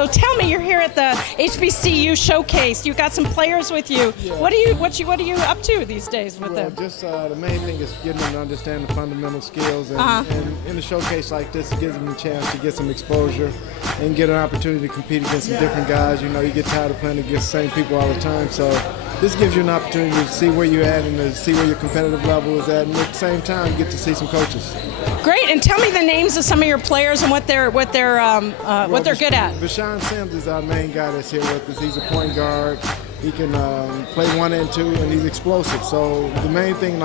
So tell me, you're here at the HBCU Showcase. You got some players with you. Yeah. What are you up to these days with them? Just the main thing is getting them to understand the fundamental skills, and in a showcase like this, it gives them a chance to get some exposure and get an opportunity to compete against some different guys. You know, you get tired of playing against the same people all the time, so this gives you an opportunity to see where you're at and to see where your competitive level is at, and at the same time, get to see some coaches. Great, and tell me the names of some of your players and what they're good at. Vashawn Sims is our main guy that's here with us. He's a point guard. He can play 1 and 2, and he's explosive. So the main thing,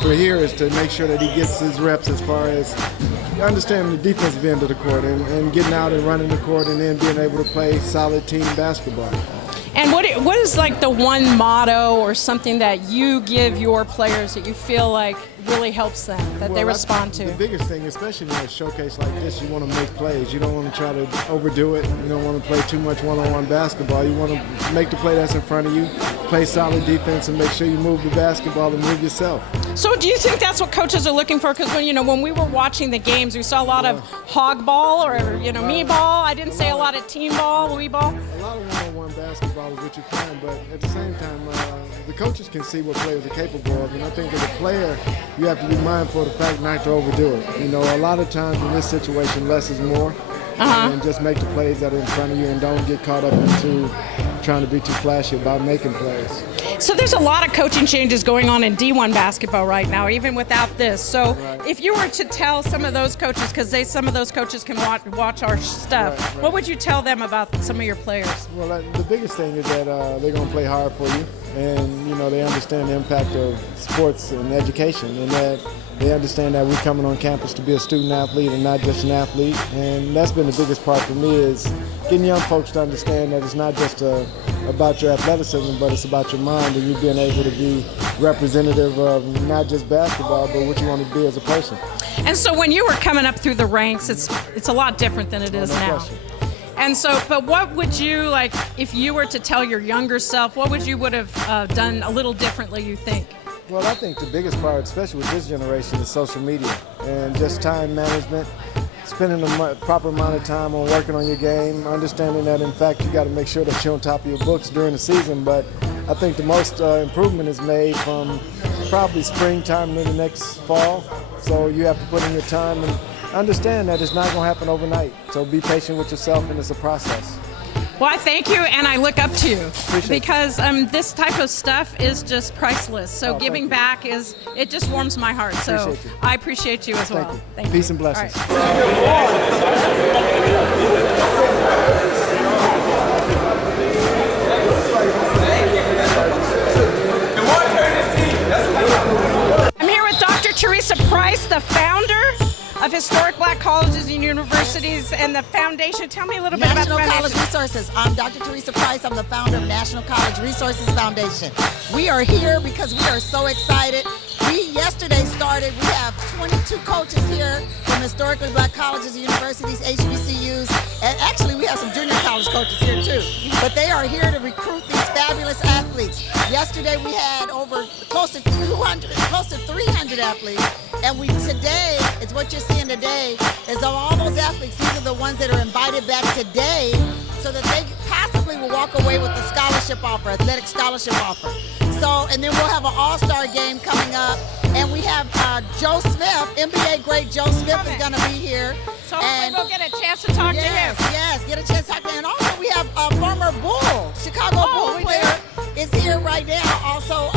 for here, is to make sure that he gets his reps as far as understanding the defensive end of the court and getting out and running the court, and then being able to play solid team basketball. And what is like the one motto or something that you give your players that you feel like really helps them, that they respond to? The biggest thing, especially in a showcase like this, you want to make plays. You don't want to try to overdo it. You don't want to play too much one-on-one basketball. You want to make the play that's in front of you, play solid defense, and make sure you move the basketball and move yourself. So do you think that's what coaches are looking for? Because when we were watching the games, we saw a lot of hog ball or me ball. I didn't say a lot of team ball, we ball. A lot of one-on-one basketball is what you can, but at the same time, the coaches can see what players are capable of, and I think as a player, you have to be mindful of the fact not to overdo it. You know, a lot of times in this situation, less is more, and just make the plays that are in front of you, and don't get caught up into trying to be too flashy about making plays. So there's a lot of coaching changes going on in D1 basketball right now, even without this. So if you were to tell some of those coaches, because some of those coaches can watch our stuff, what would you tell them about some of your players? Well, the biggest thing is that they're going to play hard for you, and they understand the impact of sports and education, and that they understand that we're coming on campus to be a student athlete and not just an athlete. And that's been the biggest part for me, is getting young folks to understand that it's not just about your athleticism, but it's about your mind, and you being able to be representative of not just basketball, but what you want to be as a person. And so when you were coming up through the ranks, it's a lot different than it is now. Question. And so, but what would you, like, if you were to tell your younger self, what would you have done a little differently, you think? Well, I think the biggest part, especially with this generation, is social media and just time management, spending the proper amount of time on working on your game, understanding that, in fact, you got to make sure that you're on top of your books during the season. But I think the most improvement is made from probably springtime to the next fall. So you have to put in your time and understand that it's not going to happen overnight. So be patient with yourself, and it's a process. Well, I thank you, and I look up to you. Appreciate because this type of stuff is just priceless. So giving back it just warms my heart. So I appreciate you as well. Thank you. Thank Peace you. and blessings. All right. I'm here with Dr. Theresa Price, the founder of Historic Black Colleges and Universities and the foundation. Tell me a little bit about the National College foundation. Resources. I'm Dr. Theresa Price. I'm the founder of National College Resources Foundation. We are here because we are so excited. We yesterday started. We have 22 coaches here from historically black colleges, universities, HBCUs, and actually we have some junior college coaches here too. But they are here to recruit these fabulous athletes. Yesterday we had close to 300 athletes, and today, it's what you're seeing today, is all those athletes, these are the ones that are invited back today so that they possibly will walk away with a scholarship offer, athletic scholarship offer. So, and then we'll have an all-star game coming up, and we have Joe Smith, NBA great Joe Smith is going to be here. So we'll get a chance to talk to him. Yes, get a chance to talk to him. And also we have a former Bull, Chicago Bull player is here right now. Also,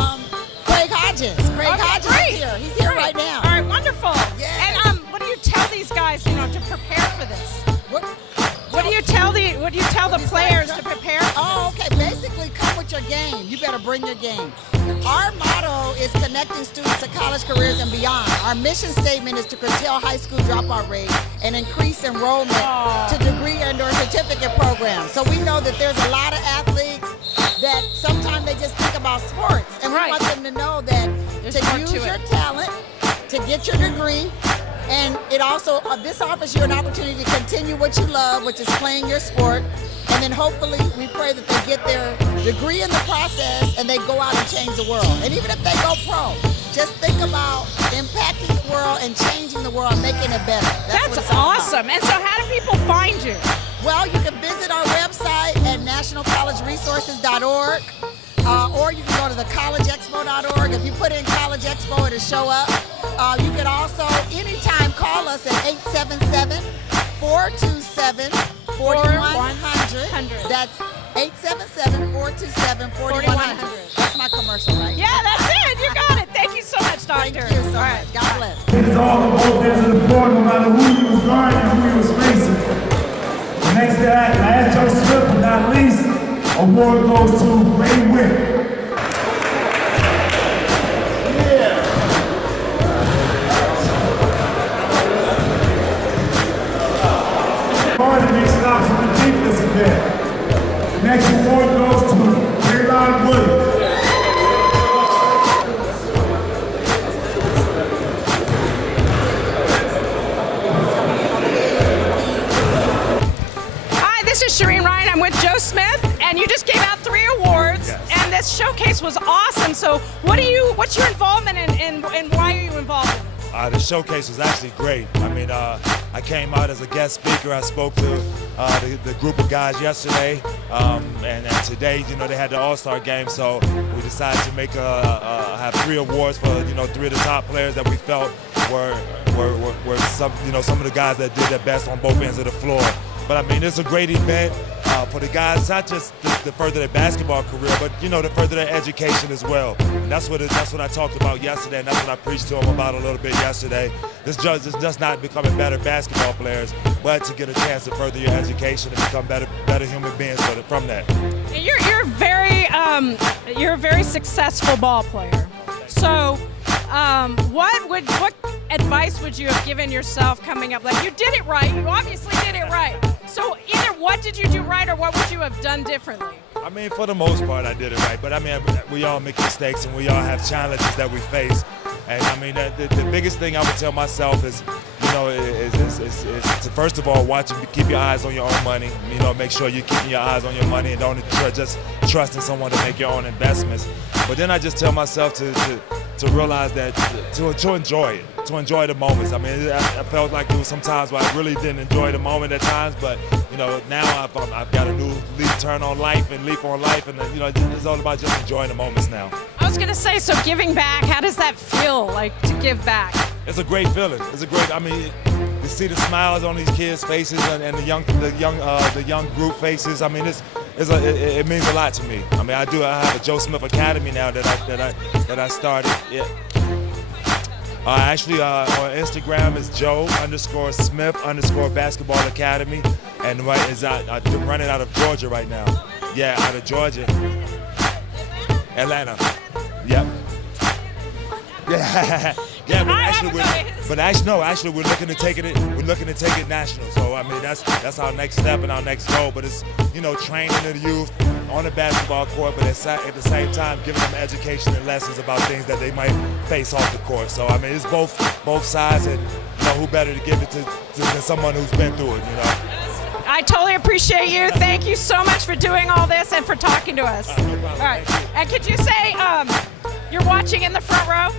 Craig Hodges. Hodges is here. He's here right now. All right, wonderful. Yeah. And what do you tell these guys, to prepare for this? What do you tell the players to prepare for Oh, this? okay. Basically, come with your game. You better bring your game. Our motto is connecting students to college careers and beyond. Our mission statement is to curtail high school dropout rate and increase enrollment to degree and/or certificate programs. So we know that there's a lot of athletes that sometimes they just think about sports, and we want them to know that to use your talent, to get your degree, and it also, this offers you an opportunity to continue what you love, which is playing your sport, and then hopefully we pray that they get their degree in the process and they go out and change the world. And even if they go pro, just think about impacting the world and changing the world and making it better. That's awesome. And so how do people find you? Well, you can visit our website at nationalcollegeresources.org, or you can go to the collegeexpo.org. If you put in College Expo, it'll show up. You can also anytime call us at 877-427-4100. That's 877-427-4100. That's my commercial, right? Yeah, that's it. You got it. Thank you so much, Doctor. Thank you so much. God bless. It is all of both ends of the floor, no matter who you was guarding and who you was facing. Next to that, last Joe Smith, but not least, award goes to Ray Wick. Hard to make stops on the defensive end. The next award goes to Raylon Williams. This is Shireen Ryan. I'm with Joe Smith, and you just gave out 3 awards, and this showcase was awesome. So, what's your involvement and why are you involved in it? The showcase was actually great. I mean, I came out as a guest speaker. I spoke to the group of guys yesterday, and today, you know, they had the All-Star game, so we decided to make have 3 awards for 3 of the top players that we felt were some of the guys that did their best on both ends of the floor. But I mean, it's a great event for the guys, not just to further their basketball career, but to further their education as well. And that's what I talked about yesterday, and that's what I preached to them about a little bit yesterday. It's just not becoming better basketball players, but to get a chance to further your education and become better human beings from that. And you're a very successful ball player. So, what advice would you have given yourself coming up? Like, you did it right. You obviously did it right. So either what did you do right or what would you have done differently? I mean, for the most part, I did it right. But I mean, we all make mistakes and we all have challenges that we face. And I mean, the biggest thing I would tell myself is, to first of all, keep your eyes on your own money. Make sure you're keeping your eyes on your money and don't just trust in someone to make your own investments. But then I just tell myself to realize that to enjoy it, to enjoy the moments. I mean, I felt like there was some times where I really didn't enjoy the moment at times, but now I've got a new leaf on life, and it's all about just enjoying the moments now. I was gonna say, so giving back, how does that feel like to give back? It's a great feeling. I mean, to see the smiles on these kids' faces and the young group faces. I mean, it means a lot to me. I mean, I have a Joe Smith Academy now that I started. Yeah. Actually, on Instagram is Joe_Smith_Basketball Academy, and I'm running out of Georgia right now. Yeah, out of Georgia. Atlanta. Yep. Yeah. Yeah, but actually, we're looking to take it national. So I mean, that's our next step and our next goal. But it's training the youth on the basketball court, but at the same time giving them education and lessons about things that they might face off the court. So I mean, it's both sides, and who better to give it to than someone who's been through it. I totally appreciate you. Thank you so much for doing all this and for talking to us. No problem. All right, and could you say you're watching in the front row?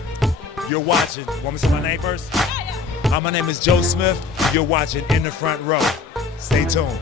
You're watching. Want me to say my name first? Yeah. My name is Joe Smith. You're watching In the Front Row. Stay tuned.